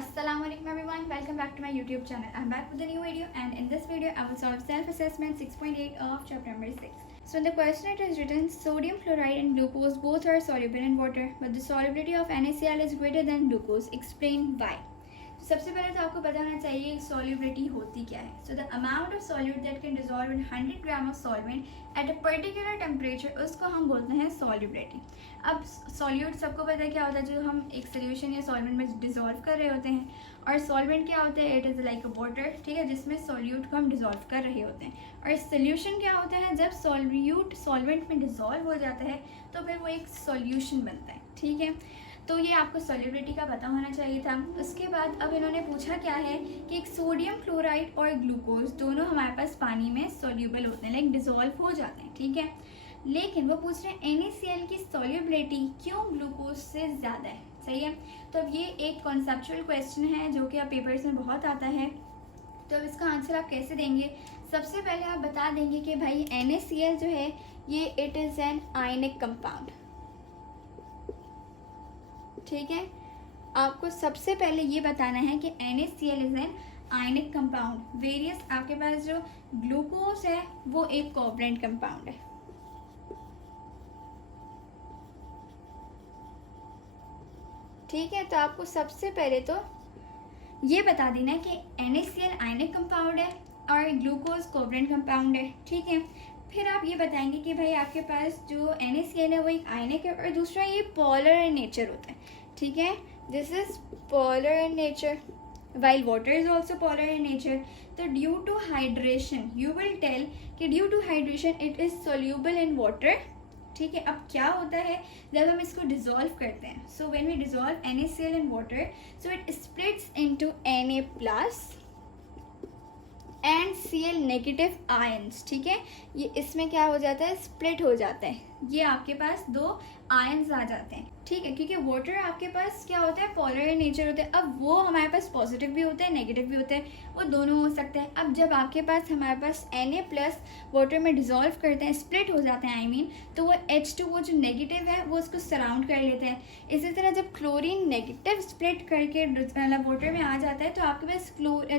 Assalamualaikum everyone, welcome back to my YouTube channel. I'm back with a new video, and in this video I will solve self-assessment 6.8 of chapter number 6. So in the question it is written, sodium chloride and glucose both are soluble in water, but the solubility of NaCl is greater than glucose. Explain why. सबसे पहले तो आपको पता होना चाहिए solubility होती क्या है. So the amount of solute that can dissolve in 100 gram of solvent at a particular temperature, उसको हम बोलते हैं सॉल्युबिलिटी. अब सॉल्यूट सबको पता है क्या होता है, जो हम एक सोल्यूशन या सॉल्वेंट में डिसॉल्व कर रहे होते हैं. और सॉल्वेंट क्या होता है, it is like a water, ठीक है, जिसमें सॉल्यूट को हम डिसॉल्व कर रहे होते हैं. और सोल्यूशन क्या होता है, जब सॉल्यूट सॉल्वेंट में डिसॉल्व हो जाता है तो फिर वो एक सॉल्यूशन बनता है. ठीक है, तो ये आपको सॉल्युबिलिटी का पता होना चाहिए था. उसके बाद अब इन्होंने पूछा क्या है कि एक सोडियम क्लोराइड और ग्लूकोज दोनों हमारे पास पानी में सॉल्यूबल होते हैं, लाइक डिसॉल्व हो जाते हैं. ठीक है, लेकिन वो पूछ रहे हैं NaCl की सॉल्युबिलिटी क्यों ग्लूकोज से ज़्यादा है. सही है, तो अब ये एक कॉन्सेप्चुअल क्वेश्चन है जो कि अब पेपर्स में बहुत आता है. तो अब इसका आंसर आप कैसे देंगे, सबसे पहले आप बता देंगे कि भाई NaCl जो है ये it is an ionic compound. ठीक है, आपको सबसे पहले ये बताना है कि NaCl is an ionic compound. Various आपके पास जो ग्लूकोज है वो एक कोवलेंट कंपाउंड है. ठीक है, तो आपको सबसे पहले तो ये बता देना है कि NaCl आयनिक कंपाउंड है और ग्लूकोज कोवलेंट कंपाउंड है. ठीक है, फिर आप ये बताएंगे कि भाई आपके पास जो NaCl है वो एक आयनिक है और दूसरा ये पोलर इन नेचर होता है. ठीक है, this is polar in nature while water is also polar in nature. तो due to hydration you will tell कि due to hydration it is soluble in water. ठीक है, अब क्या होता है जब हम इसको डिसॉल्व करते हैं, so when we dissolve NaCl in water so it splits into Na plus and Cl negative ions. ठीक है, ये इसमें क्या हो जाता है, स्प्लिट हो जाता है. ये आपके पास दो आयंस आ जाते हैं. ठीक है, क्योंकि वाटर आपके पास क्या होता है, पोलर इन नेचर होता है. अब वो हमारे पास पॉजिटिव भी होते हैं नेगेटिव भी होते हैं, वो दोनों हो सकते हैं. अब जब आपके पास हमारे पास Na प्लस वाटर में डिसॉल्व करते हैं, स्प्लिट हो जाते हैं आई मीन, तो वो H2 जो नेगेटिव है वो उसको सराउंड कर लेते हैं. इसी तरह जब क्लोरीन नेगेटिव स्प्लिट करके मतलब वाटर में आ जाता है तो आपके पास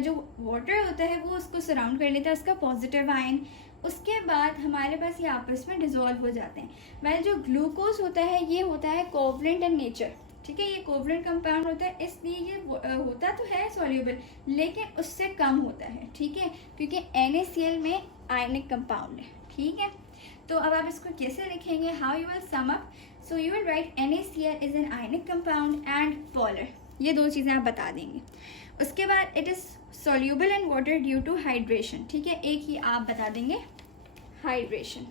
जो वाटर होता है वो उसको सराउंड कर लेता है, उसका पॉजिटिव आयन. उसके बाद हमारे पास ये आपस में डिसॉल्व हो जाते हैं. वह जो ग्लूकोज होता है ये होता है कोवलेंट इन नेचर. ठीक है, ये कोवलेंट कंपाउंड होता है, इसलिए ये होता तो है सॉल्यूबल लेकिन उससे कम होता है. ठीक है, क्योंकि NaCl में आयनिक कंपाउंड है. ठीक है, तो अब आप इसको कैसे लिखेंगे, how you will sum up. So you will write NaCl is an ionic compound and polar. ये दो चीज़ें आप बता देंगे. उसके बाद it is soluble in water due to hydration. ठीक है, एक ही आप बता देंगे हाइड्रेशन.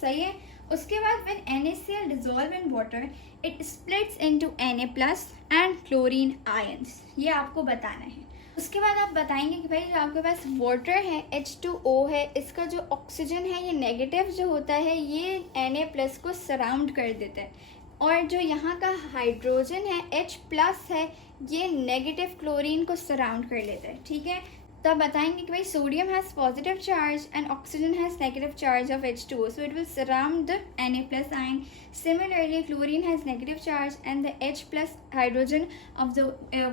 सही है. उसके बाद when NaCl dissolve in water it splits into Na plus and chlorine ions. ये आपको बताना है. उसके बाद आप बताएंगे कि भाई जो आपके पास वाटर है H2O है, इसका जो ऑक्सीजन है ये नेगेटिव जो होता है ये Na प्लस को सराउंड कर देता है, और जो यहाँ का हाइड्रोजन है H प्लस है ये नेगेटिव क्लोरीन को सराउंड कर लेता है. ठीक है, तो आप बताएंगे कि भाई sodium has positive charge and oxygen has negative charge of H2O, so it will surround the Na plus ion. Similarly, chlorine has negative charge and the H plus hydrogen of the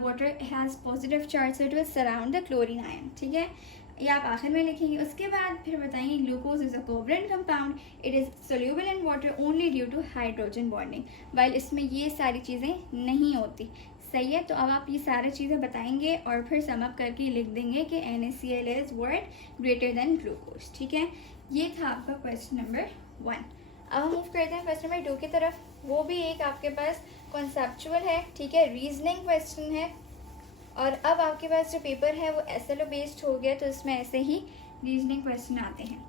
water has positive charge, so it will surround the chlorine ion. ठीक है, ये आप आखिर में लिखेंगे. उसके बाद फिर बताएंगे glucose is a covalent compound, it is soluble in water only due to hydrogen bonding, while इसमें ये सारी चीज़ें नहीं होती. सही है, तो अब आप ये सारी चीज़ें बताएंगे और फिर सम अप करके लिख देंगे कि NaCl is word greater than glucose. ठीक है, ये था आपका क्वेश्चन नंबर 1. अब हम मूव करते हैं क्वेश्चन नंबर 2 की तरफ. वो भी एक आपके पास कॉन्सेप्चुअल है. ठीक है, रीजनिंग क्वेश्चन है. और अब आपके पास जो पेपर है वो SLO बेस्ड हो गया, तो इसमें ऐसे ही रीजनिंग क्वेश्चन आते हैं.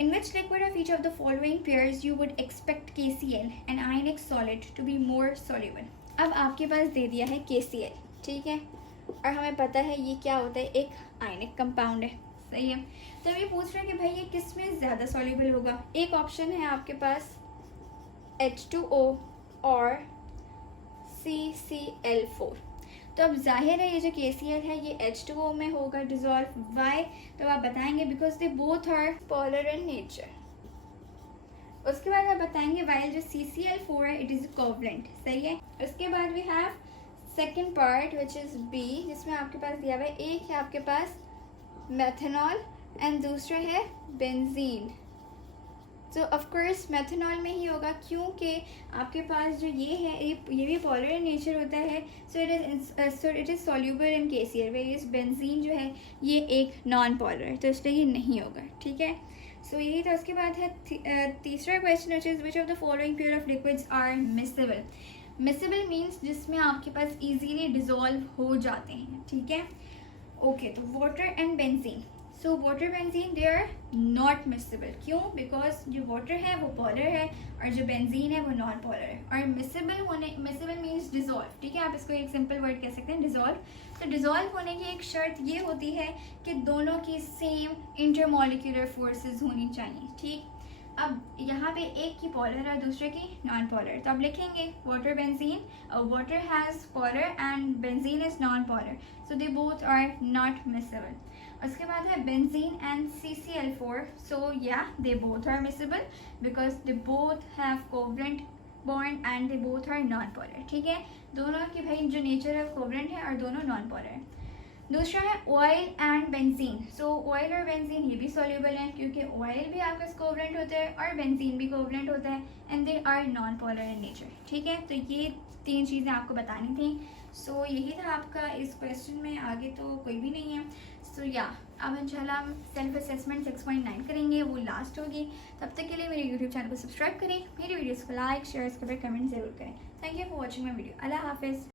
In which liquid of each of the following pairs you would expect KCl, an ionic solid, to be more soluble? अब आपके पास दे दिया है KCl. ठीक है, और हमें पता है ये क्या होता है, एक आयनिक कंपाउंड है. सही है, तो ये पूछ रहे हैं कि भाई ये किस में ज़्यादा सॉल्युबल होगा. एक ऑप्शन है आपके पास H2O और CCl4. तो अब जाहिर है ये जो KCl है ये H2O में होगा डिजॉल्व. वाई, तो आप बताएंगे because they both are polar in nature. उसके बाद आप बताएंगे वाइल जो CCl4 है इट इज़ कोवलेंट, सही है। उसके बाद we have second part which is B, जिसमें आपके पास दिया हुआ है एक है आपके पास मेथनॉल एंड दूसरा है बेंजीन। तो ऑफकोर्स मेथनॉल में ही होगा क्योंकि आपके पास जो ये है ये भी पॉलर इन नेचर होता है, so it is soluble in KCl, various benzene जो है ये एक नॉन पॉलर है, तो इसलिए ये नहीं होगा, ठीक है। सो यही था। उसके बाद है तीसरा question which is which of the following pair of liquids are miscible. Miscible means जिसमें आपके पास इजीली डिज़ोल्व हो जाते हैं, ठीक है। ओके, तो water and benzene. So water benzene they are not miscible, क्यों? बिकॉज जो वाटर है वो पॉलर है और जो बेंजीन है वो नॉन पॉलर है। और मिसेबल मीन्स डिज़ोल्व, ठीक है। आप इसको एक सिंपल वर्ड कह सकते हैं, डिज़ोल्व। तो डिज़ोल्व होने की एक शर्त ये होती है कि दोनों की सेम इंटरमॉलिक्यूलर फोर्सेस होनी चाहिए, ठीक। अब यहाँ पे एक की पॉलर और दूसरे की नॉन पॉलर, तो अब लिखेंगे water benzene, water has polar and benzene is non polar, so they both are not miscible. उसके बाद है बेंजीन एंड CCl4, सो या they both are miscible because they both have covalent bond and they both are non polar, ठीक है। दोनों की भाई जो नेचर है कोवलेंट है और दोनों नॉन पॉलर है। दूसरा है oil and benzene. So oil और बेंजीन ये भी सॉल्यूबल हैं क्योंकि ऑयल भी आपका कोवलेंट होता है और बेंजीन भी कोवलेंट होता है and they are non polar in nature, ठीक है। तो ये तीन चीज़ें आपको बतानी थी। सो यही था आपका इस क्वेश्चन में, आगे तो कोई भी नहीं है। सो या अब इंशाल्लाह हम सेल्फ असेसमेंट 6.9 करेंगे, वो लास्ट होगी। तब तक के लिए मेरे यूट्यूब चैनल को सब्सक्राइब करें, मेरी वीडियोज़ को लाइक शेयर कमेंट ज़रूर करें। Thank you for watching my video. Allah हाफिज़।